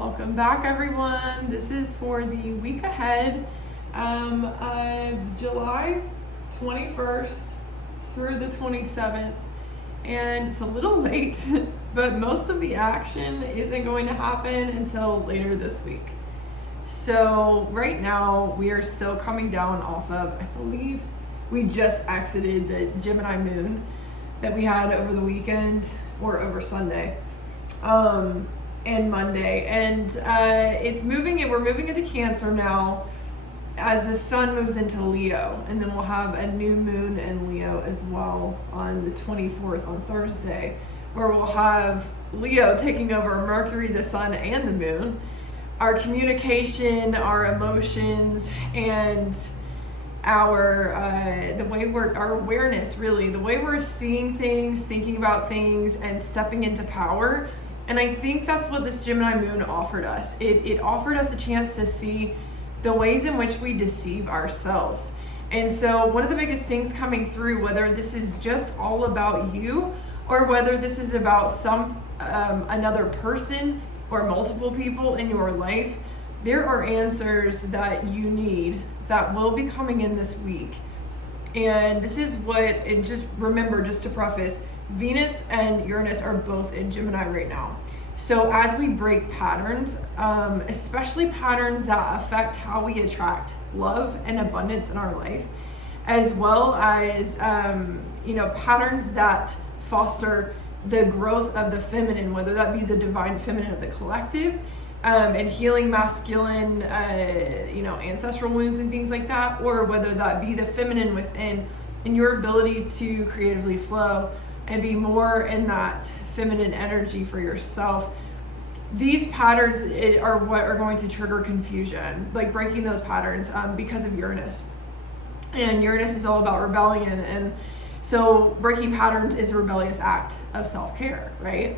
Welcome back, everyone. This is for the week ahead of July 21st through the 27th. And it's a little late, but most of the action isn't going to happen until later this week. So right now we are still coming down off of, I believe we just exited the Gemini moon that we had over the weekend or over Sunday. And Monday, and it's moving, and we're moving into Cancer now as the sun moves into Leo, and then we'll have a new moon in Leo as well on the 24th on Thursday, where we'll have Leo taking over Mercury, the sun, and the moon. Our communication, our emotions, and our awareness, really, the way we're seeing things, thinking about things, and stepping into power. And I think that's what this Gemini moon offered us. It offered us a chance to see the ways in which we deceive ourselves. And so one of the biggest things coming through, whether this is just all about you or whether this is about another person or multiple people in your life, there are answers that you need that will be coming in this week. And this is and just remember, just to preface, Venus and Uranus are both in Gemini right now. So as we break patterns, especially patterns that affect how we attract love and abundance in our life, as well as patterns that foster the growth of the feminine, whether that be the divine feminine of the collective, and healing masculine, ancestral wounds and things like that, or whether that be the feminine within and your ability to creatively flow and be more in that feminine energy for yourself. These patterns are what are going to trigger confusion, like breaking those patterns because of Uranus. And Uranus is all about rebellion. And so breaking patterns is a rebellious act of self-care, right?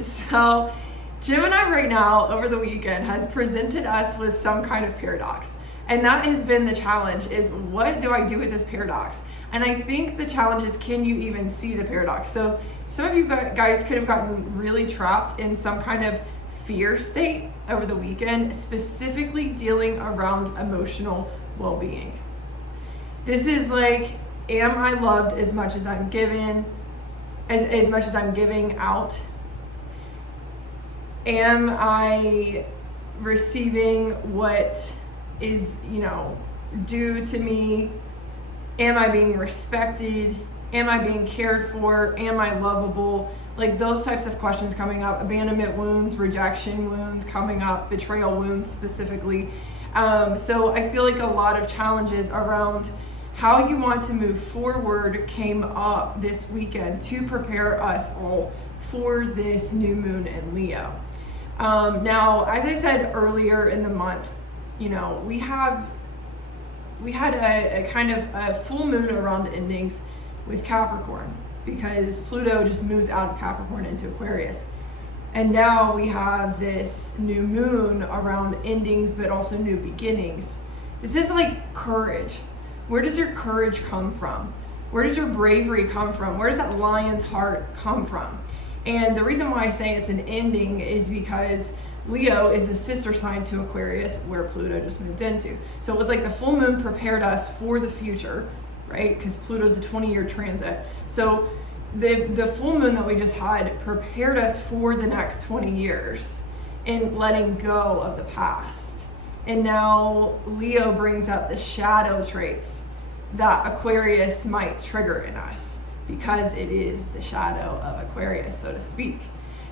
So Gemini right now over the weekend has presented us with some kind of paradox. And that has been the challenge, is what do I do with this paradox? And I think the challenge is, can you even see the paradox? So some of you guys could have gotten really trapped in some kind of fear state over the weekend, specifically dealing around emotional well-being. This is like, am I loved as much as I'm given, as much as I'm giving out? Am I receiving what is, due to me? Am I being respected? Am I being cared for? Am I lovable? Like those types of questions coming up. Abandonment wounds, rejection wounds coming up, betrayal wounds specifically. So I feel like a lot of challenges around how you want to move forward came up this weekend to prepare us all for this new moon in Leo. Now, as I said earlier in the month, we had a kind of a full moon around endings with Capricorn, because Pluto just moved out of Capricorn into Aquarius. And now we have this new moon around endings, but also new beginnings. This is like courage. Where does your courage come from? Where does your bravery come from? Where does that lion's heart come from? And the reason why I say it's an ending is because Leo is a sister sign to Aquarius, where Pluto just moved into. So it was like the full moon prepared us for the future, right? Because Pluto's a 20-year transit. So the full moon that we just had prepared us for the next 20 years in letting go of the past. And now Leo brings up the shadow traits that Aquarius might trigger in us, because it is the shadow of Aquarius, so to speak.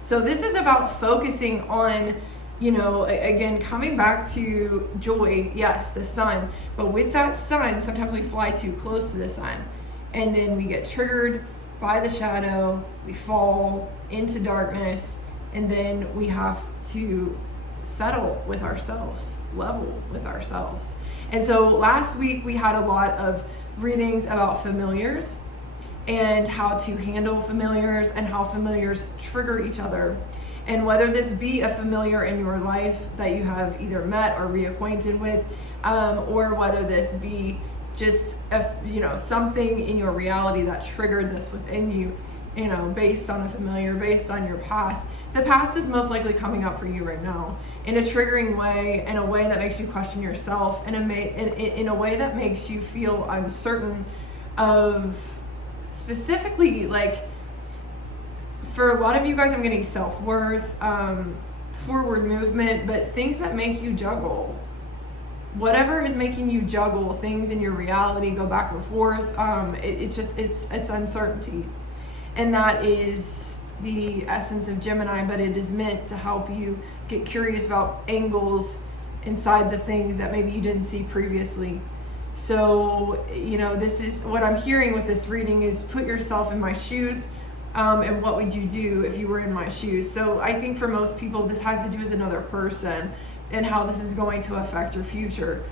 So this is about focusing on, again, coming back to joy, yes, the sun. But with that sun, sometimes we fly too close to the sun. And then we get triggered by the shadow, we fall into darkness, and then we have to settle with ourselves, level with ourselves. And so last week we had a lot of readings about familiars and how to handle familiars and how familiars trigger each other. And whether this be a familiar in your life that you have either met or reacquainted with, or whether this be just something in your reality that triggered this within you, based on a familiar, based on your past, the past is most likely coming up for you right now in a triggering way, in a way that makes you question yourself, in a way that makes you feel uncertain of, specifically, like, for a lot of you guys, I'm getting self-worth, forward movement, but things that make you juggle. Whatever is making you juggle things in your reality, go back and forth, it's uncertainty. And that is the essence of Gemini, but it is meant to help you get curious about angles and sides of things that maybe you didn't see previously. So, this is what I'm hearing with this reading is put yourself in my shoes, and what would you do if you were in my shoes? So I think for most people, this has to do with another person and how this is going to affect your future.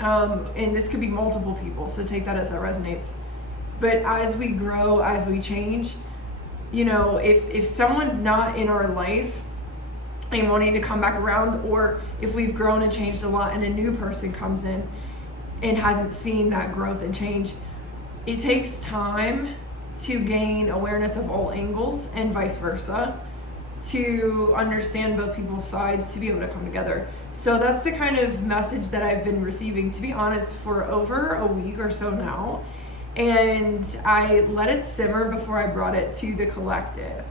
And this could be multiple people, so take that as that resonates. But as we grow, as we change, if someone's not in our life and wanting to come back around, or if we've grown and changed a lot and a new person comes in and hasn't seen that growth and change, it takes time to gain awareness of all angles and vice versa, to understand both people's sides, to be able to come together. So that's the kind of message that I've been receiving, to be honest, for over a week or so now. And I let it simmer before I brought it to the collective.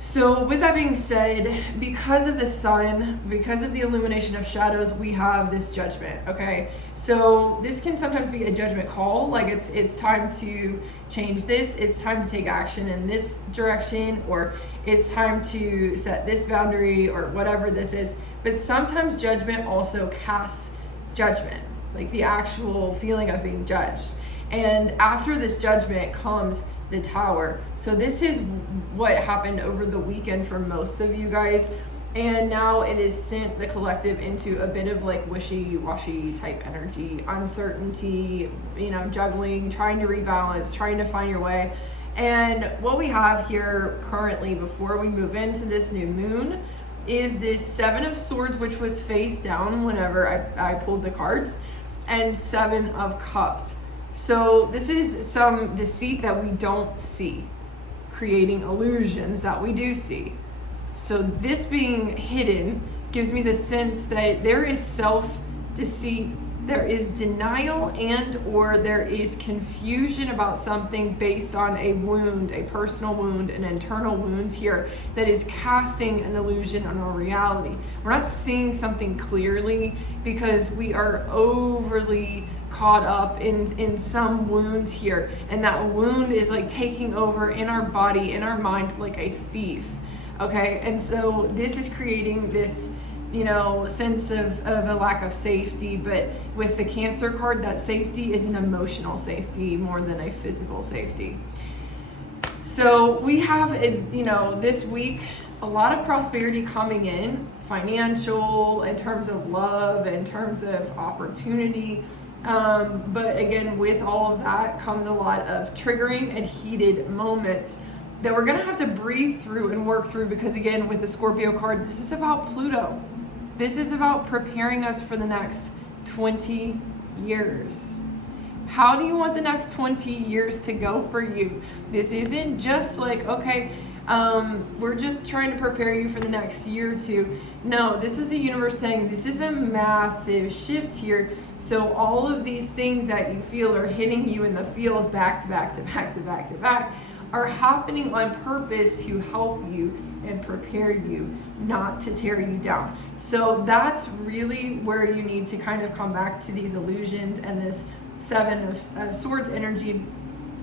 So with that being said, because of the sun, because of the illumination of shadows, we have this judgment, okay? So this can sometimes be a judgment call, like it's time to change this, it's time to take action in this direction, or it's time to set this boundary, or whatever this is. But sometimes judgment also casts judgment, like the actual feeling of being judged. And after this judgment comes the Tower. So this is what happened over the weekend for most of you guys. And now it has sent the collective into a bit of like wishy-washy type energy, uncertainty, juggling, trying to rebalance, trying to find your way. And what we have here currently before we move into this new moon is this Seven of Swords, which was face down whenever I pulled the cards, and Seven of Cups. So this is some deceit that we don't see, creating illusions that we do see. So this being hidden gives me the sense that there is self-deceit, there is denial, and or there is confusion about something based on a wound, a personal wound, an internal wound here that is casting an illusion on our reality. We're not seeing something clearly because we are overly caught up in some wound here, and that wound is like taking over in our body, in our mind, like a thief. Okay, and so this is creating this sense of a lack of safety. But with the Cancer card, that safety is an emotional safety more than a physical safety. So we have this week a lot of prosperity coming in, financial, in terms of love, in terms of opportunity. But again, with all of that comes a lot of triggering and heated moments that we're gonna have to breathe through and work through, because again, with the Scorpio card, this is about Pluto. This is about preparing us for the next 20 years. How do you want the next 20 years to go for you? This isn't just like, okay, we're just trying to prepare you for the next year or two. No, this is the universe saying this is a massive shift here. So all of these things that you feel are hitting you in the feels back to back to back to back to back are happening on purpose to help you and prepare you, not to tear you down. So that's really where you need to kind of come back to these illusions. And this Seven of Swords energy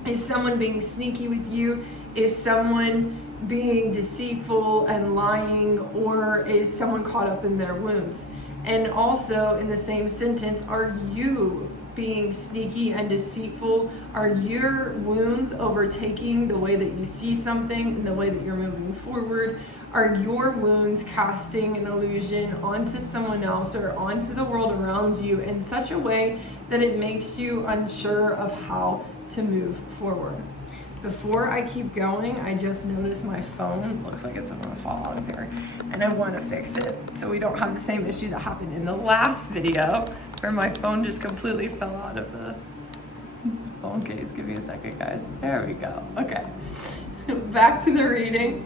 is someone being sneaky with you, is someone being deceitful and lying, or is someone caught up in their wounds. And also in the same sentence, are you being sneaky and deceitful? Are your wounds overtaking the way that you see something and the way that you're moving forward? Are your wounds casting an illusion onto someone else or onto the world around you in such a way that it makes you unsure of how to move forward? Before I keep going, I just noticed my phone looks like it's going to fall out of here, and I want to fix it so we don't have the same issue that happened in the last video where my phone just completely fell out of the phone case. Give me a second, guys. There we go. Okay. Back to the reading.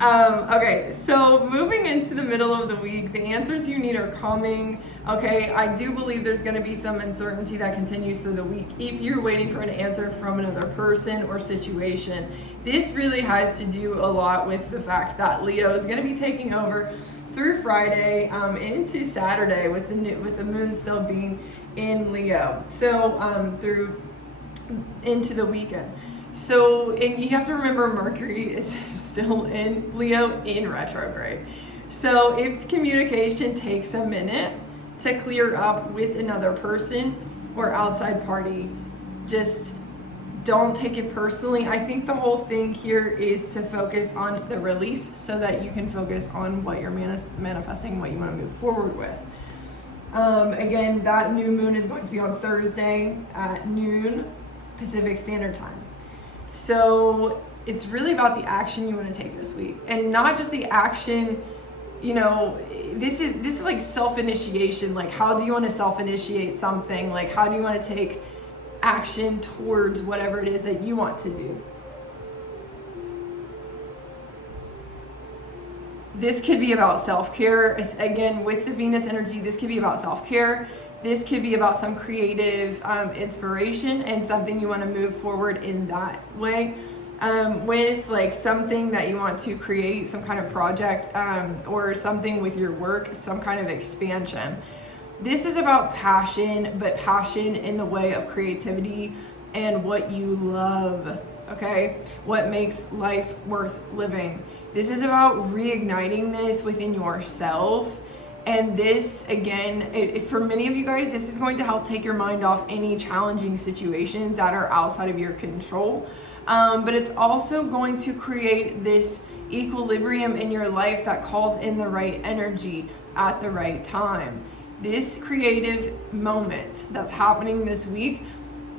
Okay, so moving into the middle of the week, the answers you need are coming. Okay, I do believe there's going to be some uncertainty that continues through the week if you're waiting for an answer from another person or situation. This really has to do a lot with the fact that Leo is going to be taking over through Friday into Saturday with the moon still being in Leo. So through into the weekend. So, and you have to remember Mercury is still in Leo in retrograde. So if communication takes a minute to clear up with another person or outside party, just don't take it personally. I think the whole thing here is to focus on the release so that you can focus on what you're manifesting, what you want to move forward with. Again, that new moon is going to be on Thursday at noon Pacific Standard Time. So it's really about the action you want to take this week, and not just the action, you know, this is like self-initiation. Like, how do you want to self-initiate something? Like, how do you want to take action towards whatever it is that you want to do? This could be about self-care. Again, with the Venus energy, this could be about self-care. This could be about some creative inspiration and something you want to move forward in that way. With like something that you want to create, some kind of project or something with your work, some kind of expansion. This is about passion, but passion in the way of creativity and what you love, okay? What makes life worth living. This is about reigniting this within yourself. And this, again, for many of you guys, this is going to help take your mind off any challenging situations that are outside of your control. But it's also going to create this equilibrium in your life that calls in the right energy at the right time. This creative moment that's happening this week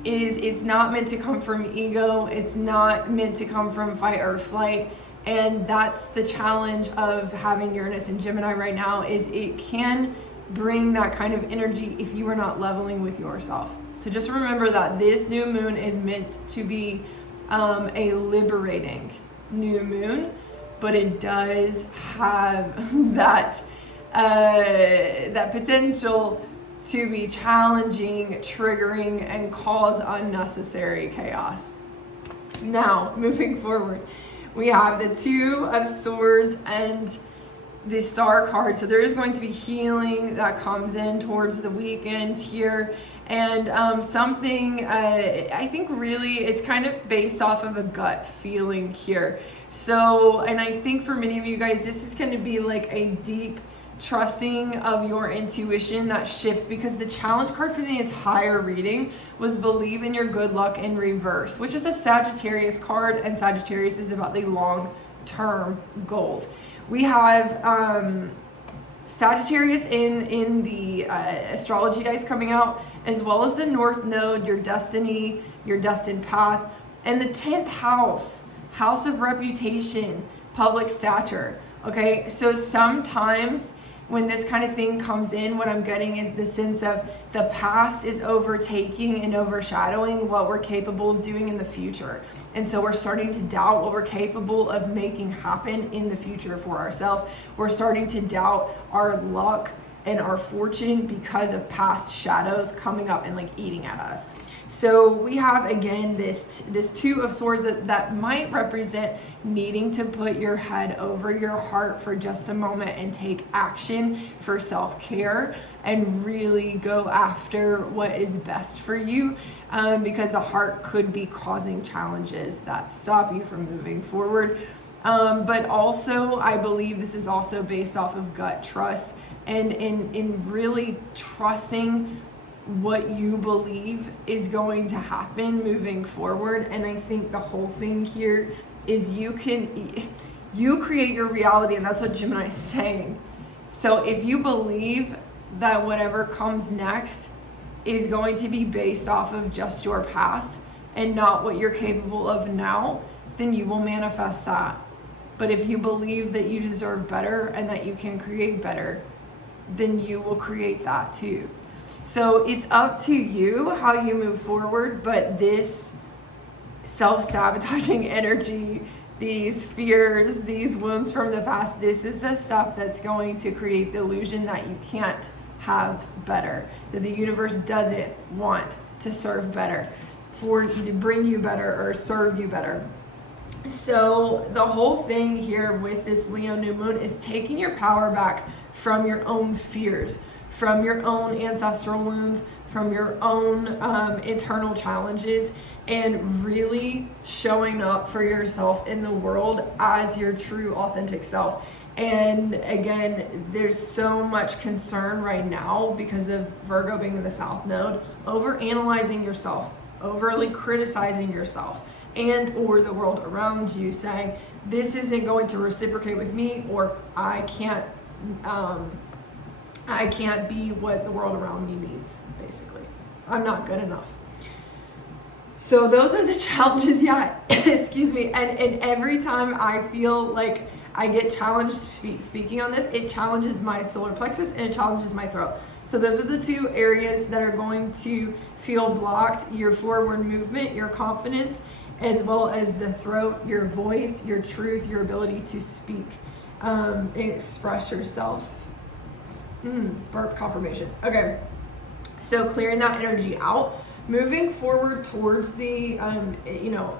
it's not meant to come from ego. It's not meant to come from fight or flight. And that's the challenge of having Uranus and Gemini right now, is it can bring that kind of energy if you are not leveling with yourself. So just remember that this new moon is meant to be a liberating new moon, but it does have that potential to be challenging, triggering, and cause unnecessary chaos. Now, moving forward, we have the Two of Swords and the Star card. So there is going to be healing that comes in towards the weekend here. And something, I think really it's kind of based off of a gut feeling here. So, and I think for many of you guys, this is going to be like a deep trusting of your intuition that shifts, because the challenge card for the entire reading was believe in your good luck in reverse, which is a Sagittarius card, and Sagittarius is about the long-term goals. We have Sagittarius in the astrology dice coming out, as well as the North Node, your destiny, your destined path, and the 10th house, house of reputation, public stature. Okay, so sometimes when this kind of thing comes in, what I'm getting is the sense of the past is overtaking and overshadowing what we're capable of doing in the future. And so we're starting to doubt what we're capable of making happen in the future for ourselves. We're starting to doubt our luck and our fortune because of past shadows coming up and like eating at us. So we have, again, this Two of Swords that might represent needing to put your head over your heart for just a moment and take action for self-care and really go after what is best for you, because the heart could be causing challenges that stop you from moving forward. But also, I believe this is also based off of gut trust and in really trusting what you believe is going to happen moving forward. And I think the whole thing here is you create your reality, and that's what Gemini is saying. So if you believe that whatever comes next is going to be based off of just your past and not what you're capable of now, then you will manifest that. But if you believe that you deserve better and that you can create better, then you will create that too. So it's up to you how you move forward, but this self-sabotaging energy, these fears, these wounds from the past, this is the stuff that's going to create the illusion that you can't have better, that the universe doesn't want to serve better, to bring you better or serve you better. So the whole thing here with this Leo new moon is taking your power back from your own fears, from your own ancestral wounds, from your own internal challenges, and really showing up for yourself in the world as your true authentic self. And again, there's so much concern right now because of Virgo being in the South Node, over analyzing yourself, overly criticizing yourself and or the world around you, saying this isn't going to reciprocate with me, or I can't be what the world around me needs. Basically, I'm not good enough. So those are the challenges. Excuse me. And every time I feel like I get challenged speaking on this, it challenges my solar plexus and it challenges my throat. So those are the two areas that are going to feel blocked: your forward movement, your confidence, as well as the throat, your voice, your truth, your ability to speak, express yourself. Burp confirmation. Okay, so clearing that energy out, moving forward towards the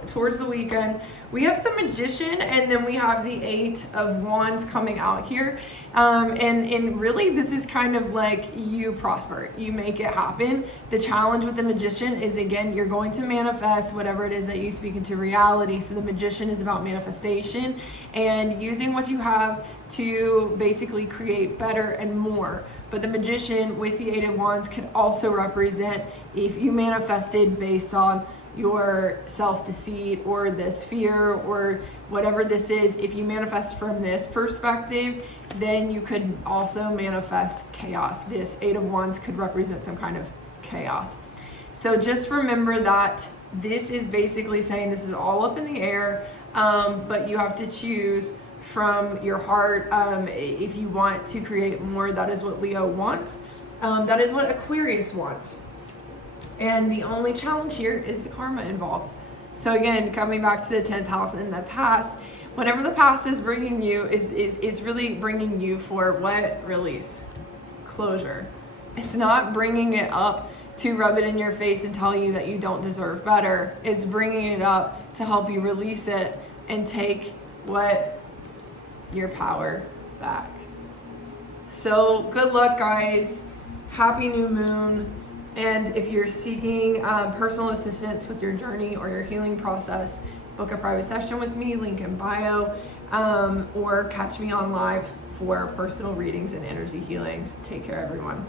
towards the weekend. We have the Magician, and then we have the Eight of Wands coming out here, and really this is kind of like you prosper, you make it happen. The challenge with the Magician is, again, you're going to manifest whatever it is that you speak into reality. So the Magician is about manifestation and using what you have to basically create better and more. But the Magician with the Eight of Wands could also represent if you manifested based on your self-deceit or this fear or whatever this is. If you manifest from this perspective, then you could also manifest chaos. This Eight of Wands could represent some kind of chaos. So just remember that this is basically saying this is all up in the air, but you have to choose from your heart. If you want to create more, that is what Leo wants. That is what Aquarius wants. And the only challenge here is the karma involved. So again, coming back to the 10th house in the past, whatever the past is bringing you is really bringing you for what? Release, closure. It's not bringing it up to rub it in your face and tell you that you don't deserve better. It's bringing it up to help you release it and take your power back. So good luck, guys. Happy new moon. And if you're seeking personal assistance with your journey or your healing process, book a private session with me, link in bio, or catch me on live for personal readings and energy healings. Take care, everyone.